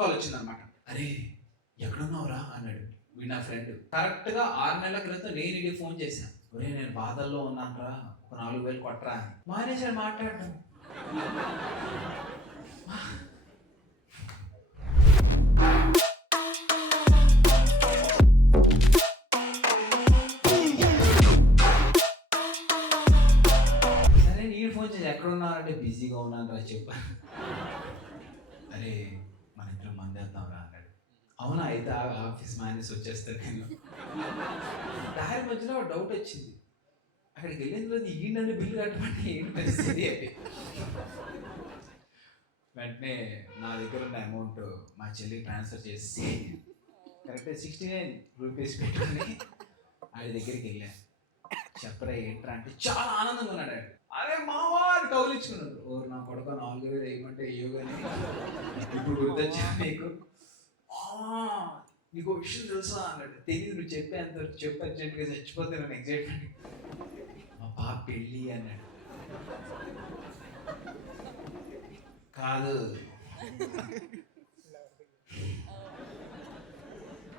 Call వచ్చిందనమాట. అరే ఎక్కడున్నావురా అన్నాడు. వీడు నా ఫ్రెండ్. కరెక్ట్గా 6 నెలల క్రితం నేను ఇది ఫోన్ చేశాను. ఒరే నేను బాధల్లో ఉన్నానురా, ఒక 4,000 కొట్టరా అని. మానేశాడు మాట్లాడడం. సరే నేను ఫోన్ చేసి ఎక్కడున్నారంటే బిజీగా ఉన్నాను రా చెప్పాను. అరే మన ఇద్దరం మందేద్దాం రా అన్నాడు. అవునా అయితే ఆఫీస్ మానేసి వచ్చేస్తాను నేను. దారి మధ్యలో డౌట్ వచ్చింది. అక్కడికి వెళ్ళిన తర్వాత ఈ నన్ను బిల్లు కట్టమంటే ఏంటి పరిస్థితి అని. వెంటనే నా దగ్గర ఉన్న అమౌంట్ మా చెల్లికి ట్రాన్స్ఫర్ చేసి కరెక్ట్గా 69 రూపీస్ పెట్టుకుని ఆయన దగ్గరికి వెళ్ళాను. చెప్పరా ఏంట్రా అంటే చాలా ఆనందంగా ఉన్నాడు ఆయన. అరే మావా అని కౌలించుకున్నాడు. ఓరు నా కొడుకు 4,000 వేయమంటే ఇవ్వగానే ఇప్పుడు గుర్తొచ్చా నీకు, నీకు విషయం తెలుసా అన్నాడు. తెలియదు నువ్వు చెప్పేంత చెప్పు అర్జెంట్గా చచ్చిపోతే నేను ఎగ్జైట్మెంట్. మా పాప పెళ్ళి అన్నాడు. కాదు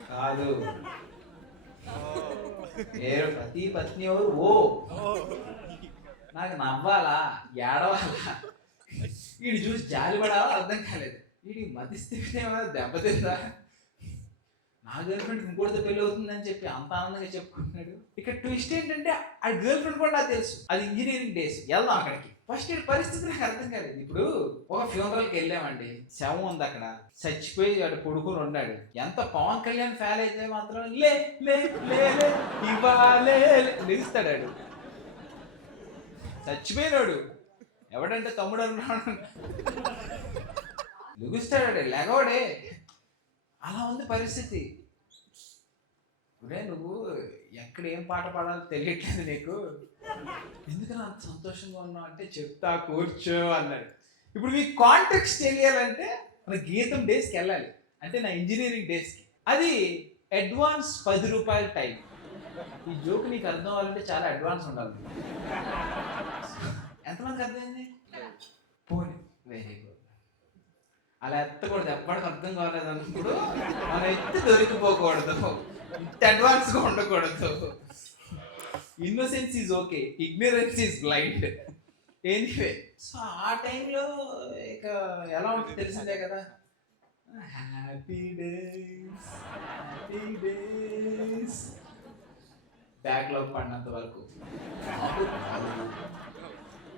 కాదు పతి పత్ని ఎవరు? ఓ నాకు నవ్వాలా ఏడవాలా, వీడు చూసి జాలి పడాలా అర్థం కాలేదు. వీడికి మతిస్థితి దెబ్బతిందా, నా గర్ల్ ఫ్రెండ్ ఇంకోటితో పెళ్ళి అవుతుందని చెప్పి అంత ఆనందంగా చెప్పుకుంటున్నాడు. ఇక్కడ ట్విస్ట్ ఏంటంటే ఆ గర్ల్ ఫ్రెండ్ కూడా నాకు తెలుసు, అది ఇంజనీరింగ్ డేస్. వెళ్దాం అక్కడికి. ఫస్ట్ పరిస్థితి నాకు అర్థం కాలేదు. ఇప్పుడు ఒక ఫ్యూనరల్కి వెళ్ళామండి, శవం ఉంది అక్కడ, చచ్చిపోయి వాడు కొడుకుని ఉన్నాడు. ఎంత పవన్ కళ్యాణ్ ఫ్యాన్ అయితే మాత్రం లే లే లే ఇవ్వాలే నిలుస్తాడు. చచ్చిపోయినాడు ఎవడంటే తమ్ముడు అన్నాడు, లెగుస్తాడే లెగవడే. అలా ఉంది పరిస్థితి. ఒరే నువ్వు ఎక్కడ ఏం పాట పాడాలో తెలియట్లేదు నీకు, ఎందుకు అంత సంతోషంగా ఉన్నావు అంటే చెప్తా కూర్చో అన్నాడు. ఇప్పుడు మీకు కాంటెక్స్ట్ తెలియాలంటే మన గీతం డేస్కి వెళ్ళాలి, అంటే నా ఇంజనీరింగ్ డేస్కి. అది అడ్వాన్స్ 10 రూపాయల టైం. ఈ జోక్ నీకు అర్థం అవ్వాలంటే చాలా అడ్వాన్స్ ఉండాలి. ఎంతమందికి అర్థమైంది? పోనీ వెరీ గుడ్. అలా ఎత్తకూడదు, ఎప్పటికి అర్థం కాలేదు అన్నప్పుడు మనం ఎత్తి దొరికిపోకూడదు, ఇంత అడ్వాన్స్గా ఉండకూడదు. Innocence is okay, ignorance is blind. Anyway so ఆ టైంలో ఇక ఎలా ఉంటుంది తెలిసిందే కదా. Happy days happy days backlog పడినంత వరకు.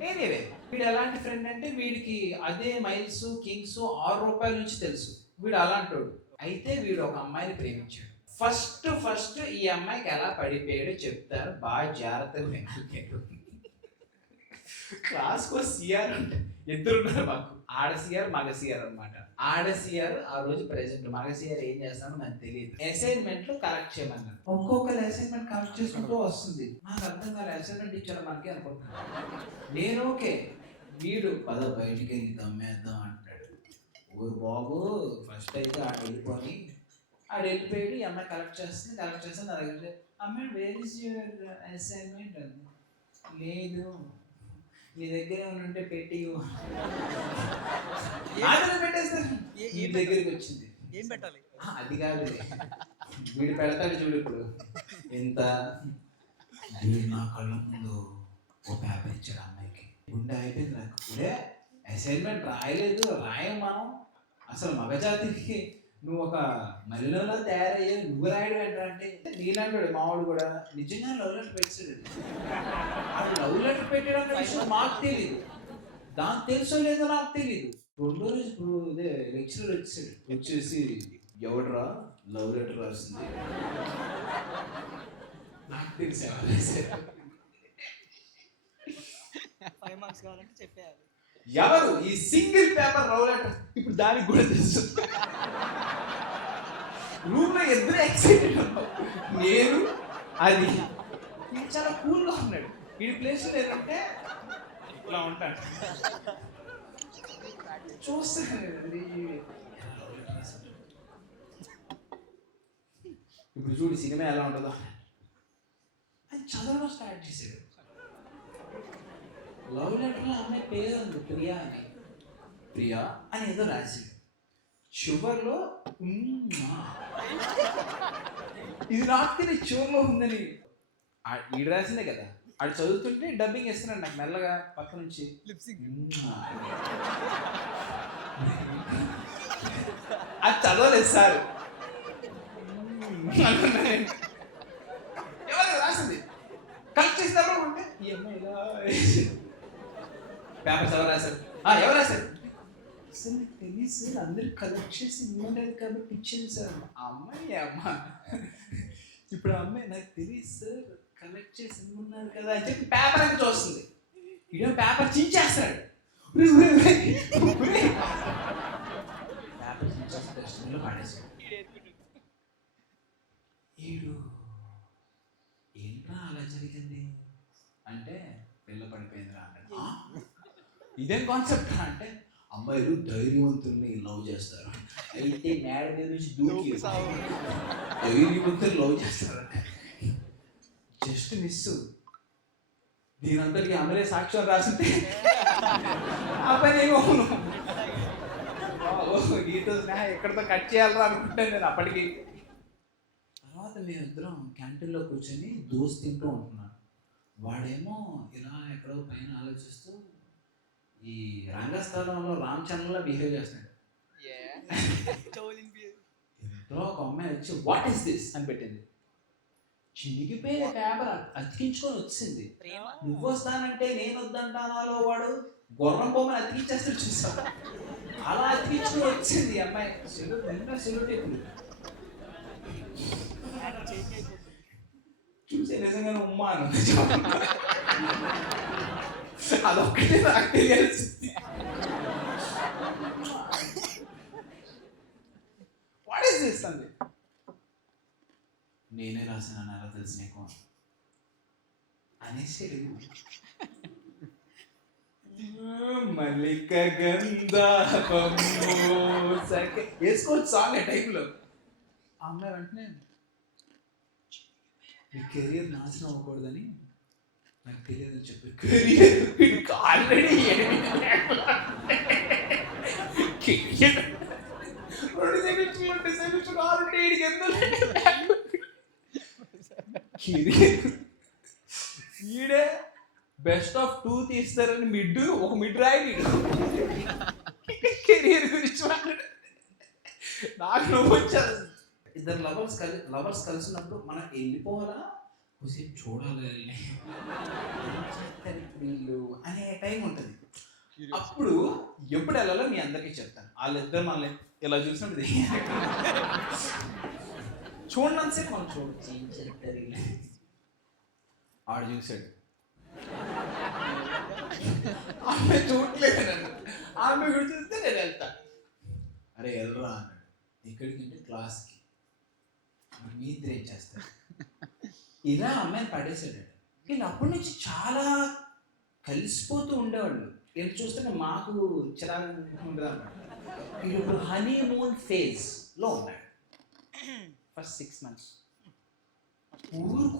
ఎనీవే వీడు ఎలాంటి ఫ్రెండ్ అంటే వీడికి అదే మైల్స్ కింగ్స్ 6 రూపాయల నుంచి తెలుసు. వీడు అలాంటోడు. అయితే వీడు ఒక అమ్మాయిని ప్రేమించాడు. ఫస్ట్ ఈ అమ్మాయికి ఎలా పడిపోయాడో చెప్తారు, బాగా జాగ్రత్తగా వినాలి. క్లాస్కో సిఆర్ అంటే ఇద్దరున్నారు మాకు, ఆడ సిఆర్ మగ సిఆర్ అనమాట. ఆడ సిఆర్ ఆ రోజు ప్రెసెంట్, మగ సిఆర్ ఏం చేస్తానో నాకు తెలియదు. అసైన్మెంట్ లో కరెక్ట్ చేయమన్నారు. ఒక్కొక్కరు అసైన్మెంట్ కరెక్ట్ చేసుకుంటూ వస్తుంది. నాకు అర్థం కాదు అసైన్మెంట్ ఇచ్చారు మనకి అనుకుంటున్నాను. నేను ఓకే, వీడు పద బయటికి వెళ్ళి దమ్మేద్దాం అంటాడు. ఊరు బాబు ఫస్ట్ అయితే ఆడ వెళ్ళిపోయి ఆడ వెళ్ళిపోయాడు. ఈ అమ్మాయి కరెక్ట్ చేస్తుంది నా దగ్గర, అమ్మాయి వేర్ ఇస్ యువర్ అసైన్మెంట్ అని. లేదు నీ దగ్గర ఏమైనా ఉంటే పెట్టి పెట్టేస్తాను. ఈ దగ్గరికి వచ్చింది, ఏం పెట్టాలి అది కాదు, వీడు పెడతాడు చూడు. ఇప్పుడు ఇంత నా కళ్ళ ముందు ఒక పేపర్ ఇచ్చాడు అమ్మాయికి. గుండె అయిపోయింది నాకు. ఇదే అసైన్మెంట్ రాయలేదు, రాయం మనం. అసలు మగజాతికి నువ్వు ఒక మహిళలో తయారయ్యే నువ్వు రాయడం ఏంటంటే నీలాంటి మావాడు కూడా నిజంగా లవ్ లెటర్ పెట్టాడు. ఆ లవ్ లెటర్ పెట్టడం విషయం మాకు తెలియదు, దానికి తెలుసో లేదో నాకు తెలియదు. 2వ రోజు ఇప్పుడు ఇదే లెక్చరర్ వచ్చేసి ఎవడరా లవ్ లెటర్ రాసింది నాకు తెలిసి 5 మార్క్స్ కావాలంటే చెప్పేయాలి ఎవరు ఈ సింగిల్ పేపర్ లవ్ లెటర్. ఇప్పుడు దానికి కూడా తెలుసు. రూమ్ లో ఇద్దరు ఎక్సైటెడ్, నేను అది. చాలా కూల్గా ఉన్నాడు. వీడి ప్లేస్ లో ఏంటంటే ఇట్లా ఉంటాడు, చూస్తాను. ఇప్పుడు చూడు సినిమా ఎలా ఉంటుందో. అది చదవడం స్టార్ట్ చేశాడు. లవ్ లెటర్లో అమ్మాయి పేరు ఉంది ప్రియా అని. ప్రియా అని ఏదో రాశాడు. షుగర్లో ఇది నాకు తెలియదు షుగర్లో ఉందని. ఈడు రాసిందే కదా, ఆడు చదువుతుంటే డబ్బింగ్ ఇస్తున్నాడు నాకు మెల్లగా పక్క నుంచి. అది చదవలేదు సార్. ఎవరు రాసింది కలెక్ట్ చేసినప్పుడు ఉంటే ఈ అమ్మాయి ఇలా పేపర్స్ ఎవరు రాశారు, ఎవరు రాశారు సార్ నాకు తెలియదు సార్, అందరూ కలెక్ట్ చేసి ఇవ్వలేదు కాబట్టి ఇచ్చింది సార్. అమ్మాయి అమ్మ ఇప్పుడు అమ్మాయి నాకు తెలియదు సార్ కలెక్ట్ చేసి ఇవ్వన్నారు కదా అని చెప్పి పేపర్ అని చూస్తుంది. ఇదే పేపర్ చించేస్తాడు. పేపర్ చించేసి డస్ట్బిన్లో పాడేస్తాడు. ఈడు ఏంట్రా అలా జరిగింది అంటే పిల్ల పడిపోయిందిరా అన్నాడు. ఇదేం కాన్సెప్ట్ అంటే అమ్మాయిలు ధైర్యవంతుల్ని లవ్ చేస్తారు, అయితే మేడ మీద నుంచి దూకి ధైర్యవంతులు లవ్ చేస్తారు. Just miss. దీనంతటికి అమరే సాక్ష్యం రాసింటే ఆ పని ఏమవును గీతో ఎక్కడితో కట్ చేయాలరా అనుకుంటాను నేను అప్పటికి. తర్వాత మేమిద్దరం క్యాంటీన్లో కూర్చొని దోశ తింటూ ఉంటున్నాను. వాడేమో ఇలా ఎక్కడో పైన ఆలోచిస్తూ ఈ రంగస్థలంలో రామచంద్రలో బిహేవ్ చేస్తున్నాడు. ఎంతో ఒక అమ్మాయి వచ్చి వాట్ ఈస్ దిస్ అని పెట్టింది. చినిగిపోయిన పేపర్ అతికించుకొని వచ్చింది. నువ్వు వస్తానంటే నేను వద్దంటానాలో వాడు గుర్రం బొమ్మని అతికించేస్తాడు చూసావు, అలా అతికించుకొని వచ్చింది అమ్మాయి. నిన్న సెల్యూటేపులు చూసే నిజంగానే ఉమ్మా అని అదొక్కటే నాకు తెలియాల్సింది. వాట్ ఈస్ దిస్ అండి. నేనే రాసిన ఎలా తెలుసు నీకు అనేసి మల్లిక గంధము వేసుకోవచ్చు సాంగ్ ఆ టైంలో. ఆ అమ్మాయి వెంటనే మీ కెరియర్ నాశనం అవ్వకూడదని నాకు తెలియదు అని చెప్పి కెరియర్ ఆల్రెడీ 2 సెకండ్స్ ఆల్రెడీ ఈడే బెస్ట్ ఆఫ్ 2 తీస్తారని ఒక మిడ్ రాయి కెరియర్ గురించి నాకు నువ్వు వచ్చారు. ఇద్దరు లవర్స్ కలిసినప్పుడు మనం వెళ్ళిపోవాలా కొద్దిసేపు చూడాలి వీళ్ళు అనే టైం ఉంటుంది. అప్పుడు ఎప్పుడు వెళ్ళాలో మీ అందరికీ చెప్తాను. వాళ్ళిద్దరు మనల్ని ఇలా చూసినప్పుడు చూడనంతసేపు మనం చూడచ్చు. ఆడు చూశాడు, ఆమె చూడలేదు నన్ను, ఆమె కూడా చూస్తే నేను వెళ్తా. అరే వెళ్ళరా అన్నాడు. ఎక్కడికంటే క్లాస్కి. మీ ఇద్దరు ఏం చేస్తారు ఇలా అమ్మాయిని పడేసాడు. వీళ్ళు అప్పటి నుంచి చాలా కలిసిపోతూ ఉండేవాళ్ళు. వీళ్ళు చూస్తే మాకు చిరాకు ఉండదు అన్నమాట. వీళ్ళు ఇప్పుడు హనీమూన్ ఫేజ్లో ఉన్నాడు. ఫస్ట్ 6 months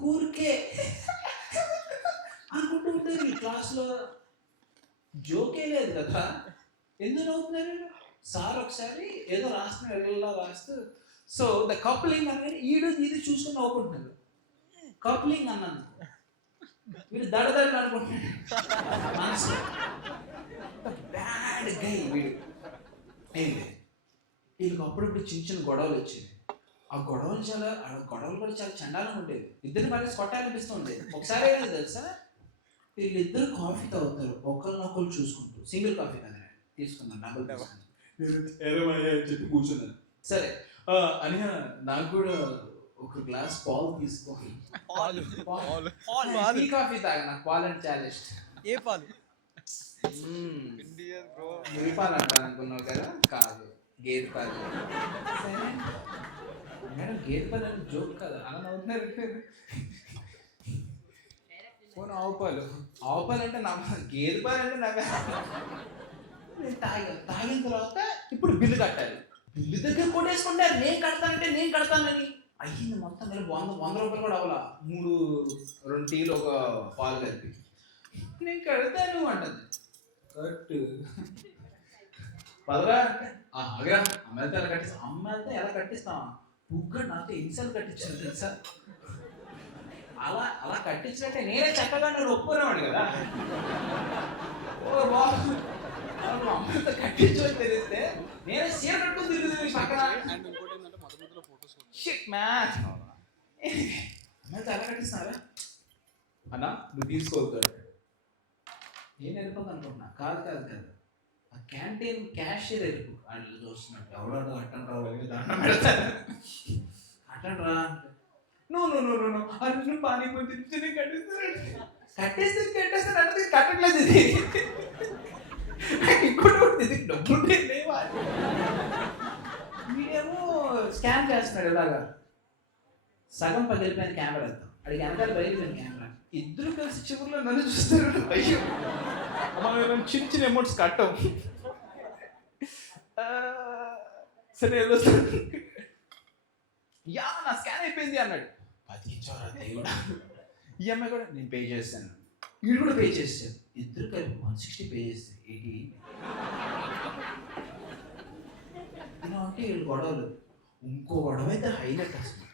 ఊరికే అనుకుంటూ ఉంటారు. ఈ క్లాస్లో జోకే లేదు కదా, ఎందుకు అవుతున్నారు సార్ ఒకసారి ఏదో రాస్తున్నారు ఎలా రాస్తూ. సో ద కప్లింగ్ అనేది ఇది చూసుకుని నవ్వుకుంటున్నారు. కప్లింగ్ అన్నాను, వీడు దడదడని అనుకుంటున్నాడు మనసు. బ్యాడ్ గై వీడు. వీళ్ళకి అప్పుడప్పుడు చిన్న చిన్న గొడవలు వచ్చేవి. ఆ గొడవలు కూడా చాలా చండాలంగా ఉండేది. ఇద్దరిని పడేసి కొట్టాలనిపిస్తూ ఉండేది. ఒకసారి ఏమైనా తెలుసా, వీళ్ళిద్దరు కాఫీ తాగుతారు ఒకరినొకరు చూసుకుంటూ. సింగిల్ కాఫీ కదా తీసుకుందాం, డబుల్ అని చెప్పి కూర్చున్నాను. సరే అని నాకు కూడా ఒక గ్లాస్ పాలు తీసుకో. టీ కాఫీ తాగా, నాకు పాలు అంటే చాలా ఇష్టం. ఏ పాలు? మురి పాలు అంటాను అనుకున్నావు కదా, కాదు గేదె పాలు. మేడం గేదె పాలు అని జోక్ కదా, అలా నవ్వుతున్నారు. ఆవు పాలు అంటే గేదె పాలు అంటే నవ్వే. నేను తాగిన తర్వాత ఇప్పుడు బిల్లు కట్టాలి. బిల్లు దగ్గర కొట్టేసుకుంటే నేను కడతానని అయ్యింది. మొత్తం కలిపి 100 రూపాయలు కూడా అవ్వాల. 2 టీలు ఒక పాలు కలిపి నేను కడతాను అంటది. కట్టు పదరా అంటే ఆగరా అమ్మాయిలతో ఎలా కట్టిస్తాం, అమ్మాయిలతో ఎలా కట్టిస్తావా, బుగ్గ నాతో ఎన్నిసార్లు కట్టించాను తెలుసా, అలా అలా కట్టించినట్టే నేనే చక్కగా నేను ఒప్పుకునేవాడు కదా. ఓ బాబు అమ్మాయితో కట్టించని తెలిస్తే నేనే చీర కట్టుకుని తిరుగుతుంది పక్కన. షిట్ మ్యాన్, అమ్మాయితో ఎలా కట్టిస్తున్నారా అన్నా, నువ్వు తీసుకోవద్దు. నేను వెళ్ళిపోక అనుకుంటున్నా, కాదు కాదు కాదు, ఆ క్యాంటీన్ క్యాషియర్ వెళ్ళిపో, వాళ్ళు చూస్తున్నట్టు ఎవరో అట్టండి రా దండం పెడతారు, అట్టండి రా అంటే నువ్వు అర్జున్ పానీపూరి తిని కట్టేస్తాను అంటే కట్టట్లేదు, ఇది ఇంకోటి ఇది డబ్బులు లేవా, వీడేమో స్కాన్ చేస్తున్నాడు ఇలాగా, సగం పగిలిపోయిన కెమెరా వెళ్తాం, అడిగి వెనకాల పగిలిపోయిన కెమెరా, ఇద్దరు కలిసి చివరిలో నన్ను చూస్తారు. అయ్యో మనం చిన్న చిన్న అమౌంట్స్ కట్టం, సరే యా నా స్కాన్ అయిపోయింది అన్నాడు, బతికించోరా దేవుడా. ఈఎంఐ కూడా నేను పే చేస్తాను, వీడు కూడా పే చేస్తాను, ఇద్దరు కలిపి 160 పే చేస్తారు. ఏంటి ఇలా అంటే వీళ్ళు గొడవలు, ఇంకో గొడవ అయితే హైలైట్ అసలు,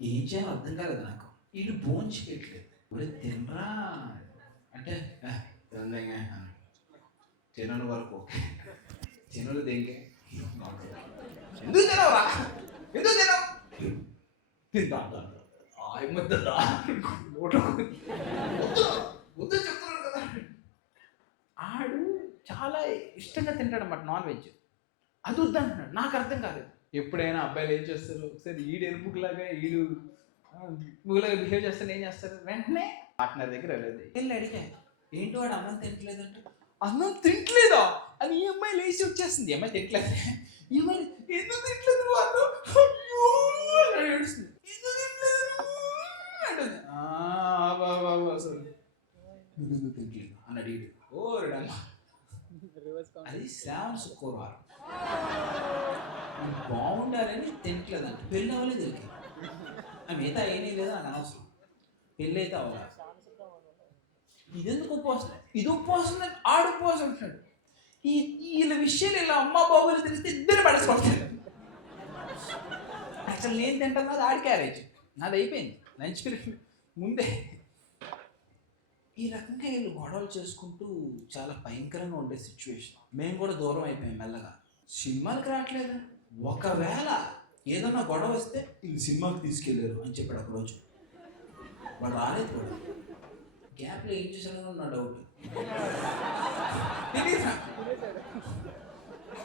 ఏం చేయాలో అర్థం కాలేదు నాకు. వీడు బోన్స్ పెట్టలేదు, ఇప్పుడు తినరా అంటే తినను వరకు తినలు దేంకే, ఎందుకు తినవరా, ఎందుకు తినవు, తిందా వద్దు చెప్తున్నాడు కదా. ఆడు చాలా ఇష్టంగా తింటాడు అన్నమాట నాన్ వెజ్, అది వద్దంటున్నాడు. నాకు అర్థం కాలేదు, ఎప్పుడైనా అబ్బాయిలు ఏం చేస్తారు, ఒకసారి ఈడు ఎరుపులాగా ఈడు ముగ్గులాగా బిహేవ్ చేస్తారు, ఏం చేస్తారు, వెంటనే పార్ట్నర్ దగ్గర వెళ్ళి అడిగా ఏంటి వాడు అన్నం తింటలేదంటే, అన్నం తింటలేదా అని ఈ అమ్మాయి లేచి వచ్చేస్తుంది. ఈ అమ్మాయి తింటలేదు, ఈ అమ్మాయి ఎందుకు తింటలేదు నువ్వు అన్నం, ఏడుస్తుంది, ఎందుకు తింటలేదు అంటుంది. నువ్వు తింటలేదు అని అడిగి ఓ రెడమ్మా, అది శ్రావణ శుక్రవారం బాగుండాలని తింటలేదంట, పెళ్ళి అవ్వలేదు దొరికి, మిగతా ఏమీ లేదా నాకు అనవసరం, పెళ్ళి అయితే అవ్వాలి. ఇదెందుకు ఉపవాసం, ఇది ఉపవాసం, ఆడు ఉపవాసం అంటున్నాడు. వీళ్ళ విషయాలు ఇలా అమ్మ బాబులు తెలిస్తే ఇద్దరు పడేసుకుంటారు. అసలు నేను తింటాను, అది ఆడి క్యారేజ్, నాది అయిపోయింది లంచ్ పీరియడ్ ముందే. ఈ రకంగా వీళ్ళు గొడవలు చేసుకుంటూ చాలా భయంకరంగా ఉండే సిచ్యువేషన్. మేము కూడా దూరం అయిపోయాం మెల్లగా, సినిమాలకు రావట్లేదు. ఒకవేళ ఏదన్నా గొడవ వస్తే వీళ్ళు సినిమాకి తీసుకెళ్ళారు అని చెప్పాడు ఒకరోజు, వాడు రాలేదు కూడా. గ్యాప్లో ఏం చేశాడో నా డౌట్,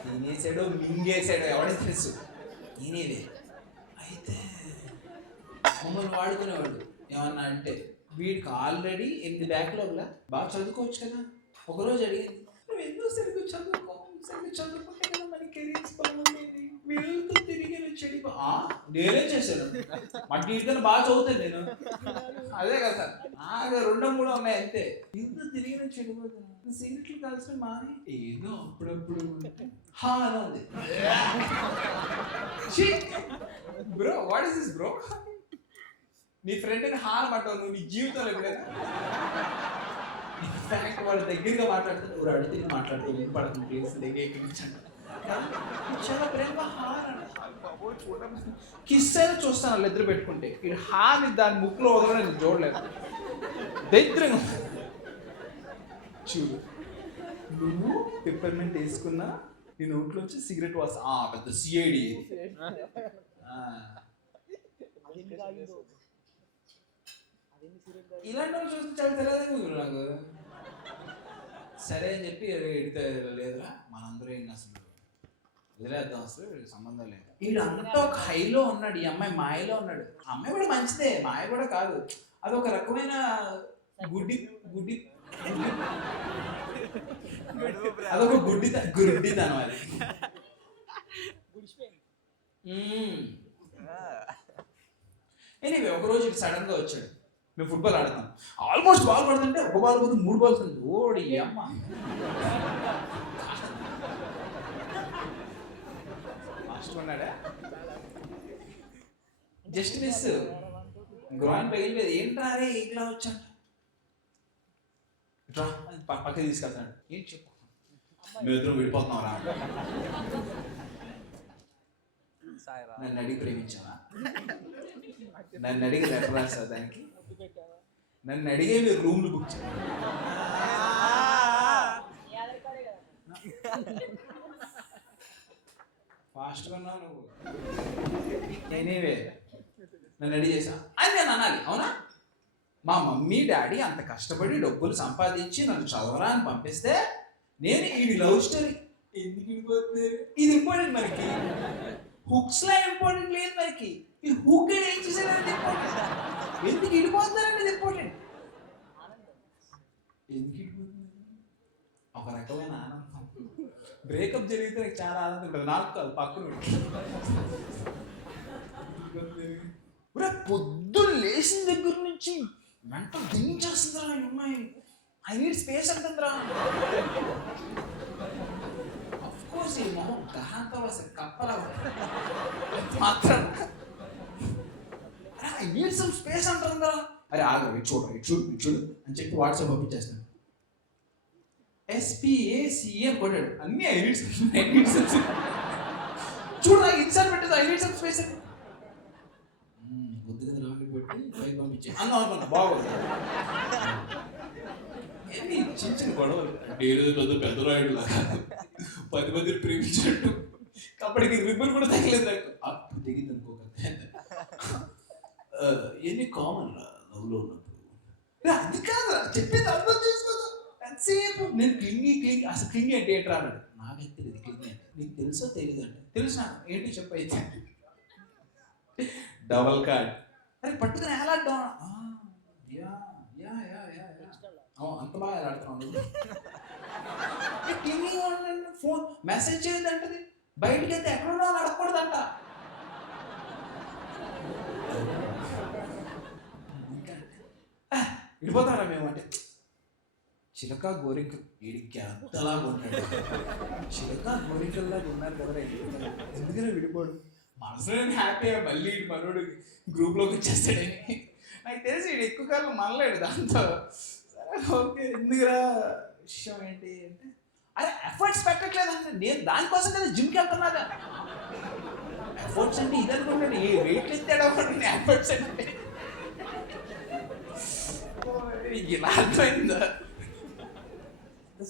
తినేసాడో మింగేసాడో ఎవడో తెలుసు, తినేదే. అయితే మమ్మల్ని వాడుకునేవాడు ఏమన్నా అంటే, వీడికి ఆల్రెడీ 8 బ్యాక్లాగ్లా, బాగా చదువుకోవచ్చు కదా. ఒకరోజు అడిగింది, నువ్వు ఎందుకు సరిగ్గా చదువుకుంటే కదా మన కెరీర్స్ బాగుండేది, వీళ్ళతో తిరిగి చెడి. నేనే చేశాను, మట్టి ఇద్దరు బాగా చదువుతాను నేను, అదే కదా నాకు 2-3 ఉన్నాయి అంతే, ఇంత తిరిగి చెడిపోతాను, సీరియట్లు కలిసి మాని ఏదో అప్పుడప్పుడు హా అని ఉంది. Bro what is this bro, నీ ఫ్రెండ్ని హార్ అంటావు నువ్వు నీ జీవితంలో ఎప్పుడైనా. ఇన్ఫాక్ట్ వాళ్ళ దగ్గరగా మాట్లాడుతూ నువ్వు అడిగితే మాట్లాడుతూ ఏం పడుతుంది ప్లీజ్ దగ్గర ఎక్కించండి, చాలా ప్రేమగా హార్ అంట. కిస్ అయినా చూస్తాను వాళ్ళు ఇద్దరు పెట్టుకుంటే, ఇది హాని దాని ముక్కులో వదలని నేను చూడలేదు, దరిద్రంగా. చూడు నువ్వు పెప్పర్మెంట్ వేసుకున్నా నీ నోట్లోంచి సిగరెట్ వాసన, పెద్ద సిఐడి. ఇలాంటి వాళ్ళు చూస్తే చాలా తెలియదు నాకు. సరే అని చెప్పి ఎడితే లేదురా మనందరూ ఏంటి అసలు వదిలేద్దాం, అసలు సంబంధం లేదు. వీడు అంతా ఒక హైలో ఉన్నాడు, ఈ అమ్మాయి మాయలో ఉన్నాడు. ఆ అమ్మాయి కూడా మంచిదే, మాయ కూడా కాదు, అదొక రకమైన గుడ్డి అదొక గుడ్డితనం అది. ఎనీవే ఒకరోజు ఇటు సడన్ గా వచ్చాడు, మేము ఫుట్బాల్ ఆడతాం, ఆల్మోస్ట్ బాల్ పడుతుంటే ఒక బాల్ పోతే 3 బాల్స్ ఉంది. ఓడి అమ్మ లాస్ట్ ఉన్నాడా, జస్ట్ మిస్, గ్రాండ్ పగిలిపోయేది. ఏంట్రా అరే ఇట్లా వచ్చాడు, పక్కకి తీసుకెళ్తాడు. ఏంటి చెప్పు, మేమిద్దరం విడిపోతున్నాం రా. నన్ను అడిగి ప్రేమించావా? నన్ను అడిగి లెటర్ రాసా దానికి? నన్ను అడిగే మీరు రూమ్లు బుక్ చేయాలి. ఫాస్ట్గా ఉన్నావు నువ్వు. నేనేవే నన్ను అడిగి చేసా అని నేను అనాలి, అవునా? మా మమ్మీ డాడీ అంత కష్టపడి డబ్బులు సంపాదించి నన్ను చదవరా అని పంపిస్తే నేను ఇది లవ్ స్టోరీ ఎందుకు విడిపోతున్నారు? ఇది ఇంపార్టెంట్ మనకి. హుక్స్ లా ఇంపార్టెంట్ లేదు మనకి. ఈ హుక్ ఏం చేసేది ఇంపార్టెంట్. ఎందుకు విడిపోతున్నారనేది ఇంపార్టెంట్. ఎందుకు విడిపోతున్నారు? ఒక రకమైన ఆనందం. బ్రేకప్ జరిగితే నాకు చాలా ఆనందం ఉంటుంది. నాకు కాదు, పక్కన పొద్దున్న లేచిన దగ్గర నుంచి మెంటల్ దించేస్తుందిరా ఈ అమ్మాయి. ఐ నీడ్ స్పేస్ అంటుందిరా. అఫ్ కోర్స్ ఈ మొహం గహాంతో కప్పరా మాత్రం ఐ నీడ్ సమ్ స్పేస్ అంటుందిరా. అరే ఆగరా, ఇటు చూడు అని చెప్పి వాట్సాప్ పంపించేస్తాను. SPACA కొట్టాడు. అన్ని ఐ నీడ్ చూడరా, ఇన్సార్ పెట్టేది ఐ నీడ్ సమ్ స్పేస్ అని. బుద్ధిగా రాకెట్ పెట్టి పైకి పంపించే అన్న అనుకున్నా బాగోదు. ఎన్ని చిన్న చిన్న గొడవలు. నేను పెద్ద పెద్ద రాయుడు లాగా 10 మందిని ప్రేమించినట్టు అప్పటికి రిబ్బన్ కూడా తగ్గలేదు నాకు. అప్పుడు తెగింది అనుకోక. ఎన్ని కామన్ రా లవ్లో ఉన్నప్పుడు. అది కాదురా చెప్పేది, అర్థం చేసుకోదు. ఎంతసేపు నేను క్లింగి అసలు క్లింగి అంటే ఏంటి రాడు. నాకైతే తెలియదు క్లింగి అంటే. నీకు తెలుసో తెలియదు అంటే. తెలుసా ఏంటి చెప్పైతే. Double card. అరే పట్టుకుని ఎలా ఆడతాం? అంత బాగా ఎలా ఆడుతున్నావు? ఫోన్ మెసేజ్ చేయదు అంటది. బయటికి వెళ్తే ఎక్కడున్నా అడగకూడదంట. విడిపోతారా మేము అంటే. చిలక గోరింకలు వీడికి అంతలాగా ఉంటాడు. చిలక గోరింకల్లాగా ఉన్నారు కదా, ఎందుకనే విడిపోడు. మనసులో హ్యాపీగా మళ్ళీ మనోడు గ్రూప్లోకి వచ్చేస్తాడని నాకు తెలిసి వీడు ఎక్కువ కాలం మనలేడు దాంతో. సరే ఓకే, ఎందుకురా విషయం ఏంటి అంటే, అరే ఎఫర్ట్స్ పెట్టట్లేదంటే నేను దానికోసం కదా జిమ్కి వెళ్తున్నాగా. ఎఫర్ట్స్ అంటే ఇది అనుకుంటాను, ఏ వెయిట్లు ఎత్తాడు అనుకుంటుంది ఎఫర్ట్స్ అంటే. ఇలా అర్థమైందా?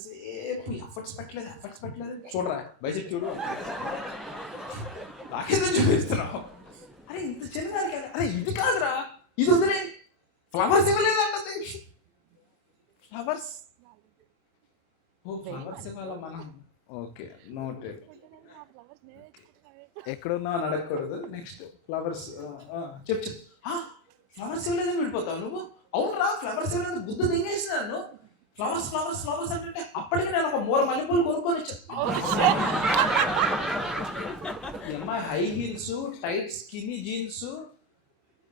సేపు ఎఫర్ట్స్ పెట్టలేదు. చూడరా బైసెప్ చూడు, నాకేదో చూపిస్తున్నావు. అరే ఇంత చిన్నదానికి అరే ఇది కాదురా, ఇది వదిలే. ఫ్లవర్స్ ఇవ్వలేదంటే ఫ్లవర్స్ ఇవ్వాలా మనం? Okay noted. ఎక్కడున్నా అని అడగకూడదు. నెక్స్ట్ ఫ్లవర్స్ చెప్పు. ఫ్లవర్స్ ఇవ్వలేదని విడిపోతావు నువ్వు? అవునరా, ఫ్లవర్స్ ఇవ్వలేదు, బుద్ధ దిగేసినాను. ఫ్లవర్స్ అంటే అప్పటికి నేను ఒక 3 మల్లెపూలు కొనుక్కొని వచ్చాను. అమ్మాయి high heels, tight skinny jeans,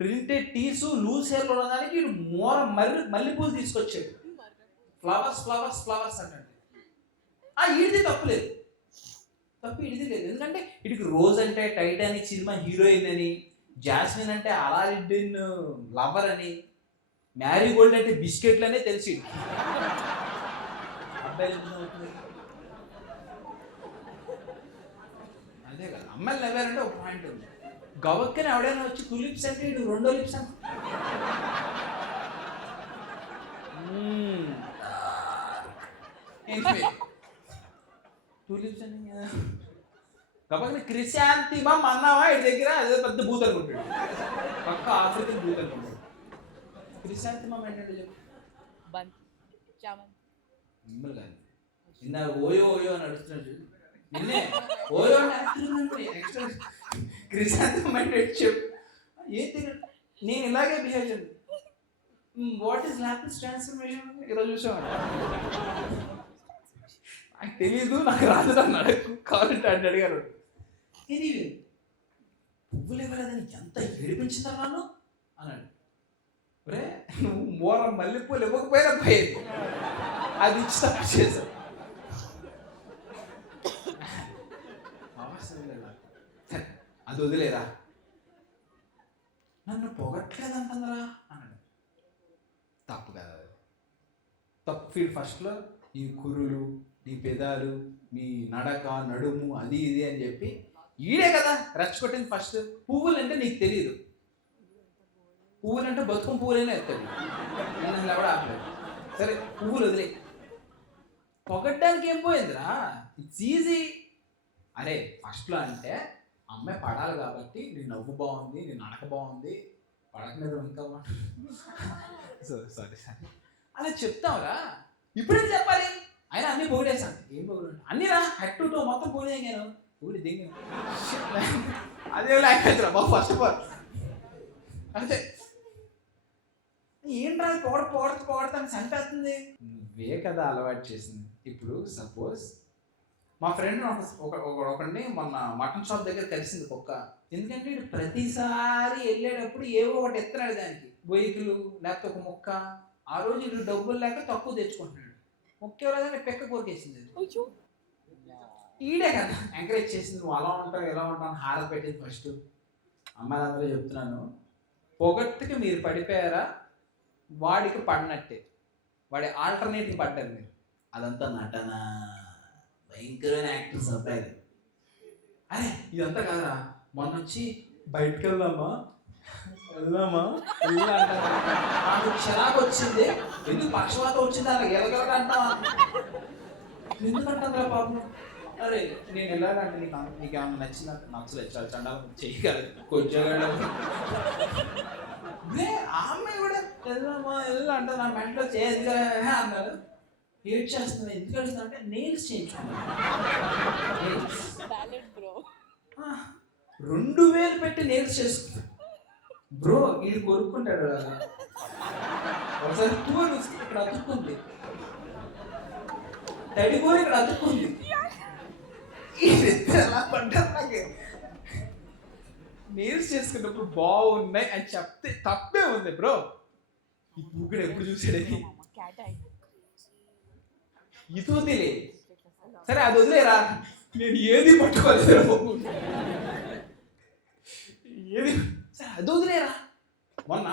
printed tees, loose హెయిర్లో ఉన్నదానికి మల్లెపూలు తీసుకొచ్చాడు. ఫ్లవర్స్ అంటే ఇడిది తప్పులేదు, ఇడిది లేదు. ఎందుకంటే ఇడికి రోజ్ అంటే టైటానిక్ సినిమా హీరోయిన్ అని, జాస్మిన్ అంటే అలాద్దీన్ లవర్ అని, మ్యారీగోల్డ్ అంటే బిస్కెట్లు అనే తెలిసి అబ్బాయిలు అదే కదా. అమ్మాయిలు నవ్వారంటే ఒక పాయింట్ ఉంది. గవక్కని ఎవడైనా వచ్చి 2 లిప్స్ అంటే ఇటు 2వ లిప్స్ అంటే కాబట్టి క్రిశాంతిమం అన్నావా ఇటు దగ్గర అదే పెద్ద బూత్ అనుకుంటాడు. పక్క ఆఫ్రికన్ బూత్ అనుకుంటాడు. క్రిశాంతిమం ఏంటంటే చెప్పు. మిమ్మల్ని కాదు, నిన్న ఓయో అని అడుగుతున్నాడు. నిన్నే ఓయో నెక్స్ట్ క్రిశాంతిమం అంటే చెప్పు. ఏం తెలియదు. నేను ఇలాగే బిహేవ్ చేయండి. వాట్ ఈస్ లాపిస్ ట్రాన్స్ఫర్మేషన్ ఈరోజు చూసామంట. నాకు తెలీదు, నాకు రాదు అన్నాడు. కావాలంటే అంటే అడిగారు. ఎనీవే పువ్వులు ఇవ్వలేదని ఎంత ఏడిపించిందా నన్ను అన్నాడు. రే నువ్వు మల్లెపూలు ఇవ్వకపోయినా పోయేది, అది ఇచ్చి తప్పు చేశావు. అది వదిలేరా, నన్ను పొగట్లేదంటుందరా అన్నాడు. తప్పు కదా అది. తప్పు. ఫీల్ ఫస్ట్లో ఈ కుర్రులు నీ పెదాలు, మీ నడక, నడుము, అది ఇది అని చెప్పి ఈడే కదా రెచ్చగొట్టింది ఫస్ట్. పువ్వులు అంటే నీకు తెలియదు, పువ్వులు అంటే బతుకం పువ్వులైనా ఎత్తాడు, నేను ఎవడ ఆపలేదు. సరే పువ్వులు వదిలే, పొగడ్డానికి ఏం పోయిందిరా, ఇట్స్ ఈజీ. అరే ఫస్ట్లో అంటే అమ్మాయి పడాలి కాబట్టి నీ నవ్వు బాగుంది, నీ నడక బాగుంది, పడక మీద ఇంకా సారీ అలా చెప్తావురా. ఇప్పుడేం చెప్పాలి? అయినా అన్ని పొగిడేసాను. ఏం పొగిడు అన్నీ రా, హెడ్ టు టో మొత్తం పొగిడే నేను పొగిడి దిగి అదే లాంగ్వేజ్ రా బాబు. ఫస్ట్ ఆఫ్ ఆల్ అంతే, ఏంట్రా పొగడతాను చంపేస్తుంది. నువ్వే కదా అలవాటు చేసింది. ఇప్పుడు సపోజ్ మా ఫ్రెండ్ ఒకడిని మొన్న మటన్ షాప్ దగ్గర కలిసింది కుక్క. ఎందుకంటే ఇటు ప్రతిసారి వెళ్ళేటప్పుడు ఏవో ఒకటి ఎత్తున్నాడు, దానికి బొయ్యికులు లేకపోతే ఒక ముక్క. ఆ రోజు ఇటు డబ్బులు లేక తక్కువ తెచ్చుకుంటున్నాడు. ముక్క ఎవరైనా పెక్క కొరికేసింది. ఈడే కదా ఎంకరేజ్ చేసింది, నువ్వు అలా ఉంటావు ఎలా ఉంటావు అని హార పెట్టింది ఫస్ట్. అమ్మాయిలందరూ చెప్తున్నాను, పొగట్టుకి మీరు పడిపోయారా, వాడికి పడినట్టే, వాడి ఆల్టర్నేటివ్ పడ్డారు మీరు. అదంతా నటన, భయంకరమైన యాక్టర్స్ అబ్బాయిలు. అరే ఇదంతా కాదురా, మొన్న వచ్చి బయటకు వెళ్దామా నాకు క్షణాకు వచ్చింది, ఎందుకు పక్షవాతం వచ్చింది అలా ఎలగలకంటావా, ఎందుకంటారా పాపం. అరే నేను వెళ్ళాలంటే నీకు ఏమన్నా నచ్చిందా, నచ్చలేదు, చాలా చండాలు చేయగలదు కొంచెం. ఆ అమ్మాయి కూడా వెళ్దామా అంటే నా మెంట్లో చేయదు అన్నారు. ఏడ్ చేస్తున్నా, ఎందుకు ఏడుస్తున్నా అంటే నెయిల్స్ చేయించుకున్నాను. 2000 పెట్టి నెయిల్స్ చేసుకున్నా. బ్రో వీడు కొరుక్కుంటాడు కదా, ఒకసారి తూరు ఇక్కడ అతుక్కుంది, తడిగోరు ఇక్కడ అతుక్కుంది, ఎలా పడ్డారు నాకు. నెయిల్స్ చేసుకున్నప్పుడు బాగున్నాయి అని చెప్తే తప్పే ఉంది బ్రో. ఈ పూకుడు ఎప్పుడు చూసాడని ఇది వదిలే. సరే అది వదిలేరా, నేను ఏది పట్టుకోలేదు, ఏది సరే అది వదిలేరా. మొన్న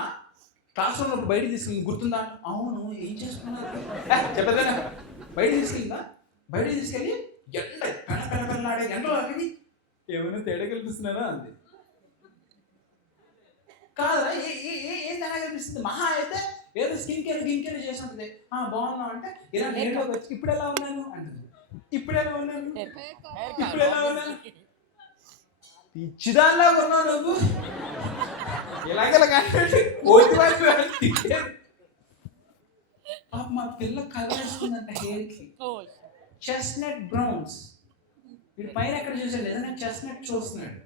క్లాస్ రూమ్ బయట తీసుకెళ్ళి గుర్తుందా? అవును ఏం చేసుకున్నారు చెప్పదా, బయట తీసుకెళ్ళిందా, బయట తీసుకెళ్ళి ఎండ పెనపెనపెనలాడే ఎండలో అక్కడి ఏమైనా తేడా కల్పిస్తున్నారా అంది. కాదురా ఏం తేడా కనిపిస్తుంది, మహా అయితే ఏదో స్కిన్ కేర్ చేస్తుంటుంది. బాగున్నావు అంటే ఇలా నేరుగా వచ్చి ఇప్పుడు ఎలా ఉన్నాను అంటుంది, ఇప్పుడు ఎలా ఉన్నాను, ఇప్పుడు ఎలా ఉన్నాను, పిచ్చిదాల్లా ఉన్నావు నువ్వు, ఇలాగలా కంటే కోటి వైపు. మా పిల్ల కలర్ వేసుకుందంట హెయిర్కి, చెస్ట్నట్ బ్రౌన్స్. వీడి పైన ఎక్కడ చూసాడు, ఏదైనా చెస్ట్నట్ చూస్తున్నాడు.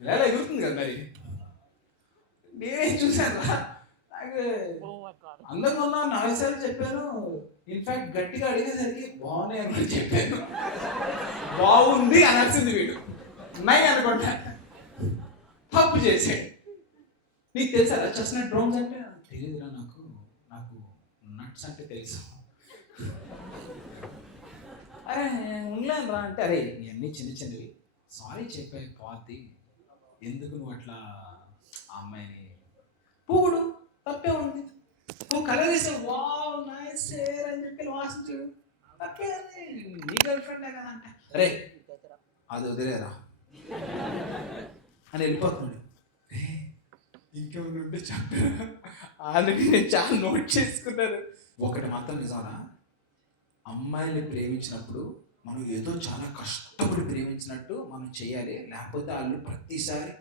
ఇలా ఎగురుతుంది కదా మరి. నేనేం చూశాను, నాకు అందంగా ఉన్నా 4 సార్లు చెప్పాను. ఇన్ఫాక్ట్ గట్టిగా అడిగేసరికి బాగున్నాయి అని చెప్పాను. బాగుంది అనాల్సింది వీడు, ఉన్నాయి అనుకుంటా, తప్పు చేసాడు. నీకు తెలుసా చెస్ట్నట్ బ్రౌన్స్ అంటే? తెలియదురా, నాకు నట్స్ అంటే తెలుసు. అరే ఉండలేను రా అంటే, అరే ఇవన్నీ చిన్నవి, సారీ చెప్పే పోద్ది, ఎందుకు నువ్వు అట్లా ఆ అమ్మాయిని పూగుడు, తప్పే ఉంది. నువ్వు కలర్ వేసావు, వావ్ నైస్ హెయిర్ అని చెప్పి వాసించు, తప్పే ఉంది, నీ గర్ల్ ఫ్రెండే కదా అంటే, అరే అది వదిలేరా అని వెళ్ళిపోతున్నాడు. ఇంకేమైనా ఉంటే చెప్పారా, ఆల్రెడీ నేను చాలా నోట్ చేసుకున్నాను. ఒకటి మాత్రం నిజానా, అమ్మాయిని ప్రేమించినప్పుడు మనం ఏదో చాలా కష్టపడి ప్రేమించినట్టు మనం చేయాలి, లేకపోతే వాళ్ళు ప్రతిసారి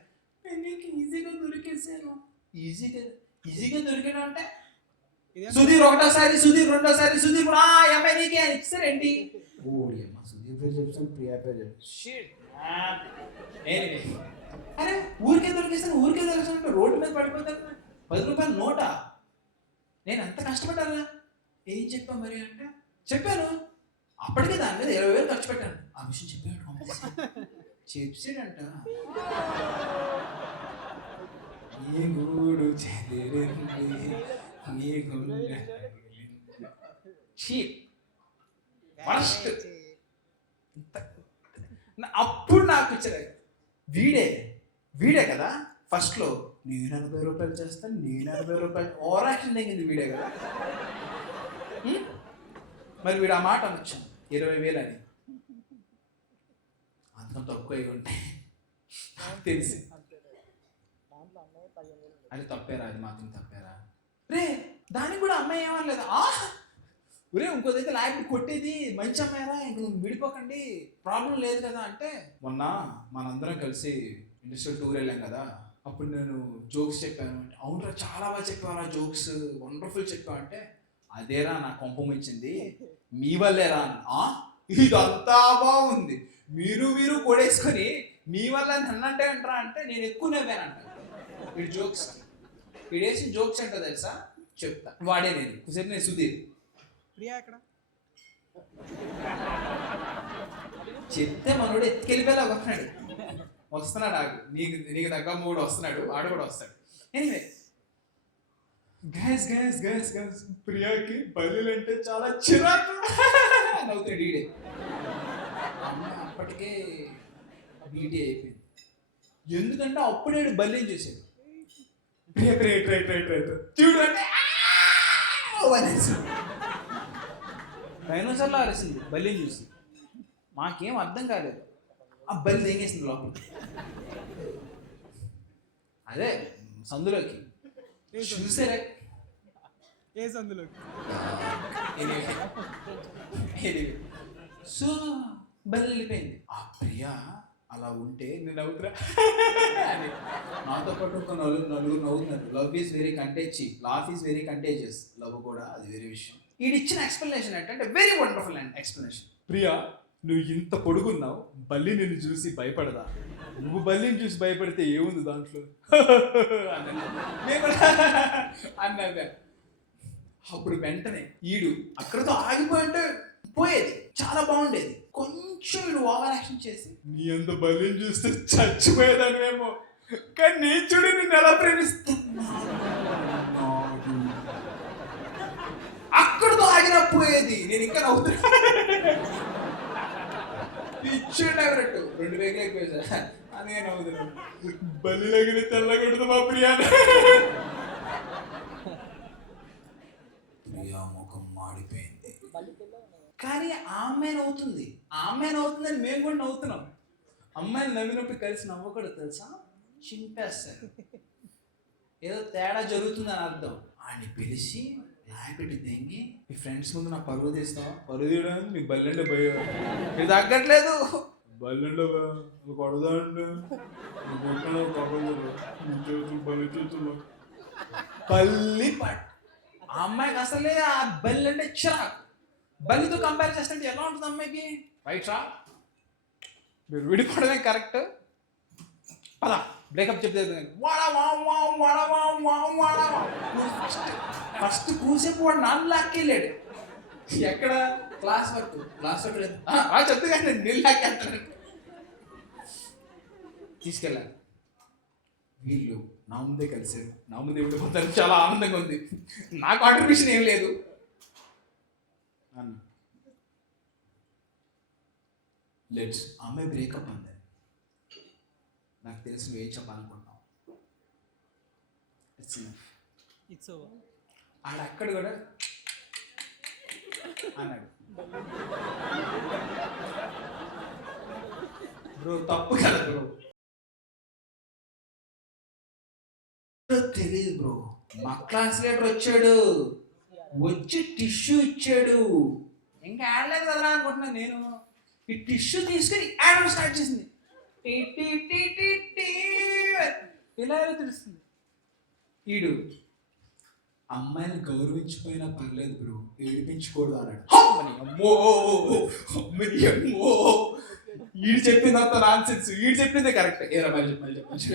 నీకు ఈజీగా దొరికేసాను, ఈజీగా దొరికాను అంటే సుధీర్ ఒకటోసారి, సుధీర్ రెండోసారి, సుధీర్ అమ్మాయి నీకే అని ఇచ్చారేంటి? ఓడి అమ్మ సుధీర్ పేరు చెప్తాను, ప్రియా పేరు చెప్తాను. అరే ఊరికే దొరికేస్తాను రోడ్డు మీద పడిపోతాను, 10 రూపాయల నోటా, నేను ఎంత కష్టపడ్డాలా. ఏం చెప్పా మరి అంటే చెప్పాను, అప్పటికే దాని మీద 20,000 ఖర్చు పెట్టాను. ఆ విషయం చెప్పాడు, చెప్పాడంట. నీ గూడు చెదిరింది, నీ గుండె ఫస్ట్. అప్పుడు నాకు ఇచ్చారు, వీడే కదా ఫస్ట్లో నేను 80 రూపాయలు చేస్తాను, నేను 80 రూపాయలు ఓవర్ యాక్షన్ తగ్గింది వీడే కదా. మరి వీడు ఆ మాట అనొచ్చు 20,000 అని. అంత తక్కువ అయి ఉంటాయి తెలిసి. అది తప్పేరా, అది మాత్రం తప్పేరా రే. దానికి కూడా అమ్మాయి ఏమనలేదు. ఒరే ఇంకోదైతే లాగి కొట్టేది మంచి అమ్మాయిరా, ఇంక నువ్వు విడిపోకండి, ప్రాబ్లం లేదు కదా అంటే. మొన్న మనందరం కలిసి ఇండస్ట్రియల్ టూర్ వెళ్ళాం కదా, అప్పుడు నేను జోక్స్ చెప్పాను అంటే, అవునరా చాలా బాగా చెప్పారా జోక్స్, వండర్ఫుల్ చెప్పావు అంటే, అదేరా నా కొంపం ఇచ్చింది మీ వల్లేరా. ఇదంతా బాగుంది, మీరు కొడేసుకొని మీ వల్ల నన్నంటే అంటారా అంటే, నేను ఎక్కువ నవ్వానంట. వీడు జోక్స్, వీడు వేసిన జోక్స్ ఏంటో తెలుసా చెప్తా. వాడే నేను కుసేపు నేను సుధీర్. ప్రియా ఎక్కడ చెప్తే మనోడు ఎత్తుకెళ్ళిపోయేలా వస్తున్నాడు ఆగు, నీకు తగ్గ మూడు వస్తున్నాడు, ఆడు కూడా వస్తాడు. ఎనీవే గ్యాస్ ప్రియాకి బల్లీలు అంటే చాలా చిరాకు నవ్వుతాడు ఈడే. అప్పటికే బీటీ అయిపోయింది. ఎందుకంటే అప్పుడే బల్లీని చూసాడు. ప్రియ చూడు అంటే డైనోసార్లో అరిసింది బల్లిని చూసి. మాకేం అర్థం కాలేదు, ఆ బల్లి తెంగేసింది లోపల. అదే సందులోకి చూసారా, ఏ సందులోకి. సో బల్లి వెళ్ళిపోయింది. ఆ ప్రియా అలా ఉంటే నేను అవుతురా అని నాతో పాటు ఒక నలుగురు నవ్వుతున్నారు. Love is very contagious, laugh is very contagious. Love కూడా అది వేరే విషయం. ఈడిచ్చిన ఎక్స్ప్లెనేషన్ ఏంటంటే very wonderful and explanation. Priya నువ్వు ఇంత పొడుగున్నావు, బల్లి నిన్ను చూసి భయపడదా? నువ్వు బల్లిని చూసి భయపడితే ఏముంది దాంట్లో అన్నదా. అప్పుడు వెంటనే ఈడు అక్కడితో ఆగిపోయింటే పోయేది, చాలా బాగుండేది. కొంచెం వీడు ఓవర్ యాక్షన్ చేసి, నీ అంత బల్లిని చూస్తే చచ్చిపోయేదానివేమో, కానీ నీ చూడు నిన్ను ఎలా ప్రేమిస్తున్నా, అక్కడితో ఆగినపోయేది. నేను ఇంకా నవ్వుతున్నా, ఇచ్చిండు ఎవరట్టు 2 వేలు అయిపోయా అని నవ్వుతున్నాను. బల్లి దగ్గర తెల్లగొడుతు మా ప్రియా. ప్రియా ముఖం మాడిపోయింది, కానీ ఆ అమ్మాయి నవ్వుతుంది. ఆ అమ్మాయి నవ్వుతుందని మేము కూడా నవ్వుతున్నాం. అమ్మాయిని నవ్వినప్పుడు కలిసి నవ్వకూడదు తెలుసా, చింపేస్తారు. ఏదో తేడా జరుగుతుందని అర్థం. ఆడిని పిలిచి లాయపెట్టి తెంగి, మీ ఫ్రెండ్స్ ముందు నా పరువు తీస్తావా? పరువు తీయడానికి మీ బల్లెండే భయ ఇది తగ్గట్లేదు. బల్లెండే కొడదాండి బల్లి పట్. ఆ అమ్మాయికి అసలే ఆ బల్లి అంటే చిరాకు. బల్లితో కంపేర్ చేస్తుంటే ఎలా ఉంటుంది అమ్మాయికి? రైట్ రా, మీరు విడిపోవడమే కరెక్ట్, పదా బ్రేకప్ చెప్తే ఫస్ట్ కూసేపు వాడు నాన్న లాక్కెళ్ళాడు. ఎక్కడ క్లాస్ వర్క్ చెప్తే కానీ నీళ్ళు లాక్కెళ్తాడు. తీసుకెళ్ళాలి. వీళ్ళు నా ముందే కలిసారు, నా ముందే విడిపోతారు, చాలా ఆనందంగా ఉంది. నా కాంట్రిబ్యూషన్ ఏం లేదు అన్న. లెట్స్ అమ్మాయి బ్రేకప్ అంది. నాకు తెలిసి నువ్వు ఏం చెప్పాలనుకుంటున్నావు? It's over. ఆడ అక్కడ కూడా అన్నాడు. బ్రో తప్పు కదా బ్రో, తెలియదు బ్రో. మా క్లాస్ లీడర్ వచ్చాడు, వచ్చి టిష్యూ ఇచ్చాడు. ఇంకా ఆడలేదు కదా అనుకుంటున్నాను నేను. ఈ టిష్యూ తీసుకుని ఆడడం స్టార్ట్ చేసింది. ఇలా తెలుస్తుంది. ఈడు అమ్మాయిని గౌరవించిపోయినా పర్లేదు బ్రో, ఏడిపించకూడదు అన్నాడు. అమ్మో ఈడు చెప్పిందంత నాన్సెన్స్, ఈడు చెప్పిందే కరెక్ట్. ఏరా మళ్ళీ చెప్పచ్చు.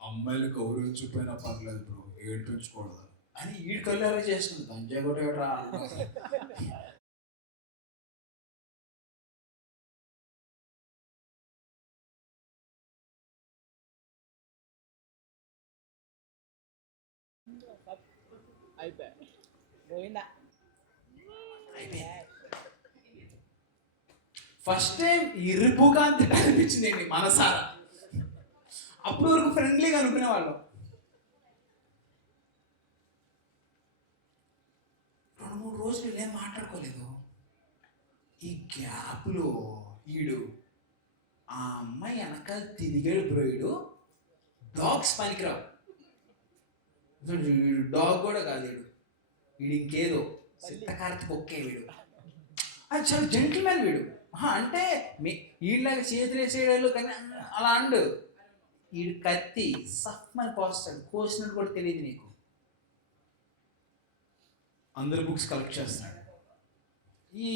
అమ్మాయిని గౌరవించిపోయినా పర్లేదు బ్రో, ఏడిపించకూడదు అని ఈడు కళ్ళారా చేస్తుంది. తంజాయి కూడా రా. ఫస్ట్ టైం ఇరుపుగా అంత అనిపించింది మనసారా. అప్పుడు వరకు ఫ్రెండ్లీగా అనుకునేవాళ్ళం. 2-3 రోజులు వీళ్ళేం మాట్లాడుకోలేదు. ఈ గ్యాప్లో ఈడు ఆ అమ్మాయి వెనకాల తిరిగాడు బ్రో. ఈడు డాగ్స్ పనికిరావు, వీడు డాగ్ కూడా కాదు, వీడు ఇంకేదో సిద్ధకార్తికి ఒకే వీడు. అది చాలా జెంటిల్మెన్ వీడు. అంటే వీళ్ళకి చేతులు వేసేయడాలు కానీ అలా అండు. వీడు కత్తి సఫ్మని కోస్తాడు, కోసినట్టు కూడా తెలియదు నీకు. అందరు బుక్స్ కలెక్ట్ చేస్తున్నాడు. ఈ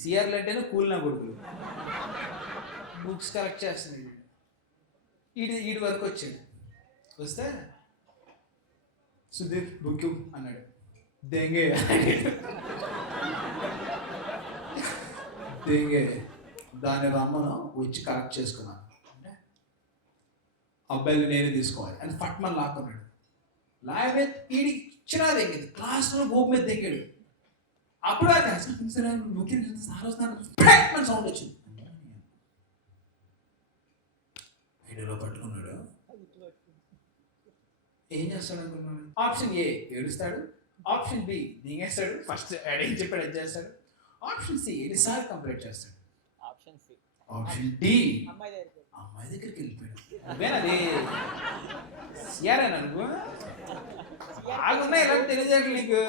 సిఆర్లు అంటేనే కూలిన కొడుకులు, బుక్స్ కలెక్ట్ చేస్తున్నాడు. వీడి వరకు వచ్చాడు. వస్తే సుధీర్ బుక్ అన్నాడు. దెంగే దెంగే దాని రమ్మను వచ్చి కలెక్ట్ చేసుకున్నాను అంటే అబ్బాయిలు నేనే తీసుకోవాలి అని ఫట్మన్ లాక్కున్నాడు. లాగే వీడి చిరా దెంగేది, క్లాస్లో గోపు మీద దెంగాడు. అప్పుడు సౌండ్ వచ్చింది. వీడియోలో పట్టుకున్నాడు. ఏం చేస్తాడు అనుకున్నాడు? ఆప్షన్ ఏ ఏడుస్తాడు, ఆప్షన్ బి నీగేస్తాడు, ఫస్ట్ ఏం చెప్పాడు అది చేస్తాడు, ఆప్షన్ సి ఎన్నిసార్లు కంప్లీట్ చేస్తాడు, ఆప్షన్ డి అమ్మాయి దగ్గరికి వెళ్ళిపోయాడు. అదేనది సిఆర్ఏనా నువ్వు? బాగున్నాయి ఇలాంటి తెలియజేయట్లు నీకు.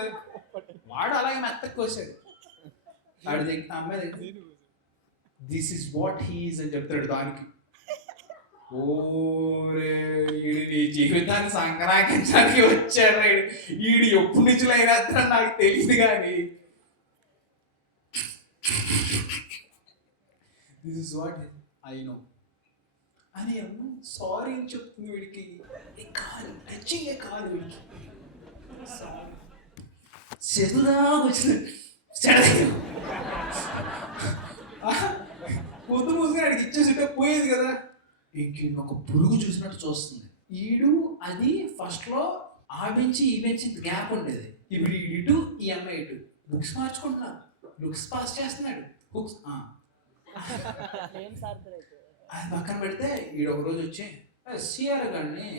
వాడు అలాగే మెత్తకు కోసాడు. వాడి దగ్గర అమ్మాయి దగ్గర దిస్ ఇస్ వాట్ హీఈస్ అని చెప్తాడు. దానికి ఓరే ఈడు నీ జీవితాన్ని సంక్రాంతించడానికి వచ్చాడు. ఈడు ఎప్పుడు నుంచి అయినా నాకు తెలియదు కానీ this is what I know అని అమ్మ సారీ అని చెప్తుంది వీడికి. కాదు టచింగే కాదు వీడికి, చెదురా వచ్చిన పొద్దు మూసుకొని అడిగి ఇచ్చేసింటే పోయేది కదా. ఇంక ఒక పురుగు చూసినట్టు చూస్తుంది. ఈడు అది ఫస్ట్లో ఆ బెంచి ఈ బెంచి గ్యాప్ ఉండేది. ఇప్పుడు ఇటు ఈ అమ్మాయి ఇటు బుక్స్ మార్చుకుంటున్నాడు, లుక్స్ పాస్ చేస్తున్నాడు. బుక్స్ అది పక్కన పెడితే ఈడు ఒక రోజు వచ్చి సిఆర్ గారిని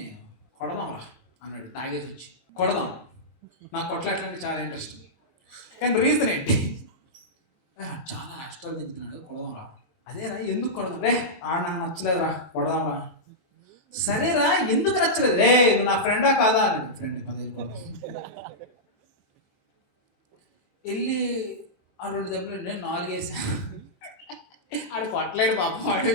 కొడదాంరా అన్నాడు. తాగేసి వచ్చి కొడదాం, నాకు కొట్లాడడానికి చాలా ఇంట్రెస్ట్. కానీ రీజన్ ఏంటి? చాలా ఎక్స్ట్రా తింటున్నాడు, కొడదాంరా. అదేరా ఎందుకు కొడదాం? రే ఆడ నాకు నచ్చలేదురా, కొడదాంరా. సరేరా ఎందుకు నచ్చలేదు? రే నువ్వు నా ఫ్రెండా కాదా అని. ఫ్రెండ్ 10 కొడదాం. వెళ్ళి ఆ 2 దెబ్బలు నేను 4 వేసా. ఆడు కొట్టలేడు పాపం. వాడు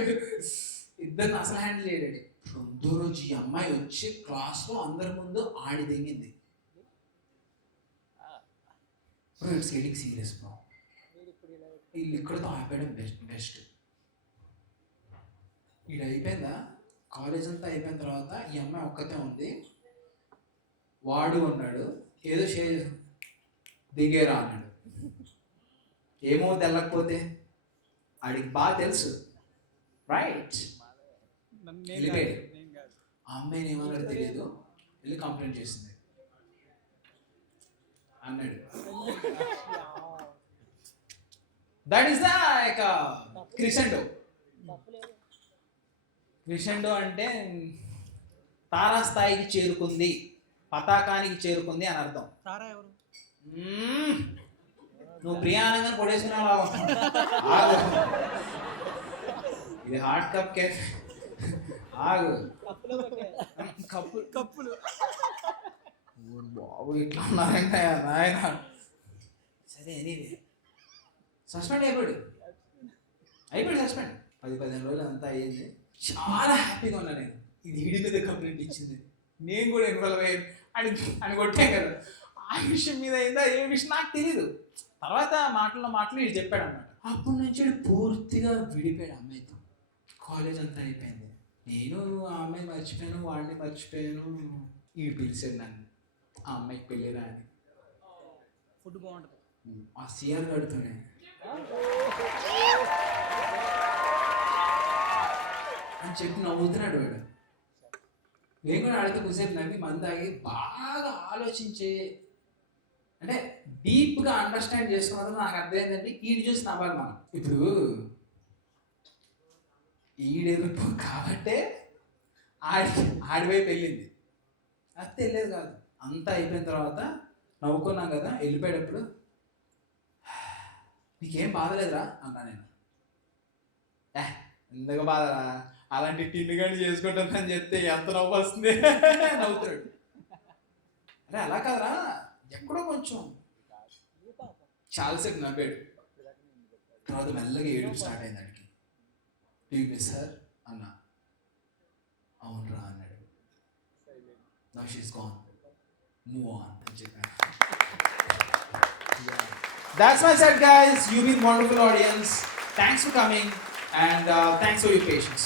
ఇద్దరిని అసలు హ్యాండిల్ చేయలేడు. 2వ రోజు ఈ అమ్మాయి వచ్చి క్లాస్లో అందరి ముందు ఆడి దిగింది. It's getting serious bro. వీళ్ళు ఇక్కడతో ఆపేయడం బెస్ట్. ఇది అయిపోయిందా? కాలేజ్ అంతా అయిపోయిన తర్వాత ఈ అమ్మాయి ఒక్కతే ఉంది, వాడు ఉన్నాడు. ఏదో షేర్ దిగేరా అన్నాడు. ఏమో తెల్లకపోతే ఆడికి బాగా తెలుసు, రైట్? వెళ్ళిపోయాడు. ఆ అమ్మాయిని ఏమన్నాడు తెలియదు, వెళ్ళి కంప్లైంట్ చేసింది అన్నాడు. That is the crescendo. Crescendo అంటే తారాస్థాయికి చేరుకుంది, పతాకానికి చేరుకుంది అని అర్థం. నువ్వు ప్రియానంగా కొడేసుకున్నావు. ఇది హాట్ కప్ కేక్. ఆగు కప్పులు బాబు ఇట్లా ఉన్నారంటే నాయన. సరే ఎనీవే సస్పెండ్ అయిపోయాడు సస్పెండ్. 10-15 రోజులు అంతా అయ్యింది. చాలా హ్యాపీగా ఉన్నా నేను. ఇది ఈడి మీద కంప్లైంట్ ఇచ్చింది, నేను కూడా ఇన్వాల్వ్ అయ్యాను అని కొట్టాం కదా. ఆ విషయం మీద అయిందా ఏ విషయం నాకు తెలీదు. తర్వాత మాటలు ఇది చెప్పాడు అన్నమాట. అప్పటి నుంచి పూర్తిగా విడిపోయాడు అమ్మాయితో. కాలేజ్ అంతా అయిపోయింది. నేను ఆ అమ్మాయి మర్చిపోయాను, వాడిని మర్చిపోయాను. ఈ పిలిచాడు నన్ను ఆ అమ్మాయికి పెళ్ళిరా అని. ఫుడ్ బాగుంటుంది. ఆ సిఆర్ గడుతూనే అని చెప్పి నవ్వుతున్నాడు వాడు. నేను కూడా ఆడితే కొద్దిసేపు నవ్వి మంది ఆగి బాగా ఆలోచించే, అంటే డీప్గా అండర్స్టాండ్ చేసుకున్నది నాకు అర్థమైందంటే ఈడు చూసి నవ్వాలి మనం. ఇప్పుడు ఈడెరుపు కాబట్టే ఆడివైపు వెళ్ళింది, అది తెలియదు కాదు. అంతా అయిపోయిన తర్వాత నవ్వుకున్నాం కదా. వెళ్ళిపోయేటప్పుడు నీకేం బాధలేదురా అన్నా నేను. ఎందుకు బాధరా, అలాంటి టిన్ను కానీ చేసుకుంటుందని చెప్తే ఎంత నవ్వు వస్తుంది నవ్వుతాడు. అరే అలా కాదురా, ఎక్కడో కొంచెం చాలాసేపు నవ్వాడు. తర్వాత మెల్లగా ఏడుపు స్టార్ట్ అయింది అడిగి. డూ యు మిస్ హర్ అన్నా. అవునరా అన్నాడు. Now she is gone, move on అని చెప్పాను. That's my set, guys. You've been wonderful audience. Thanks for coming and thanks for your patience.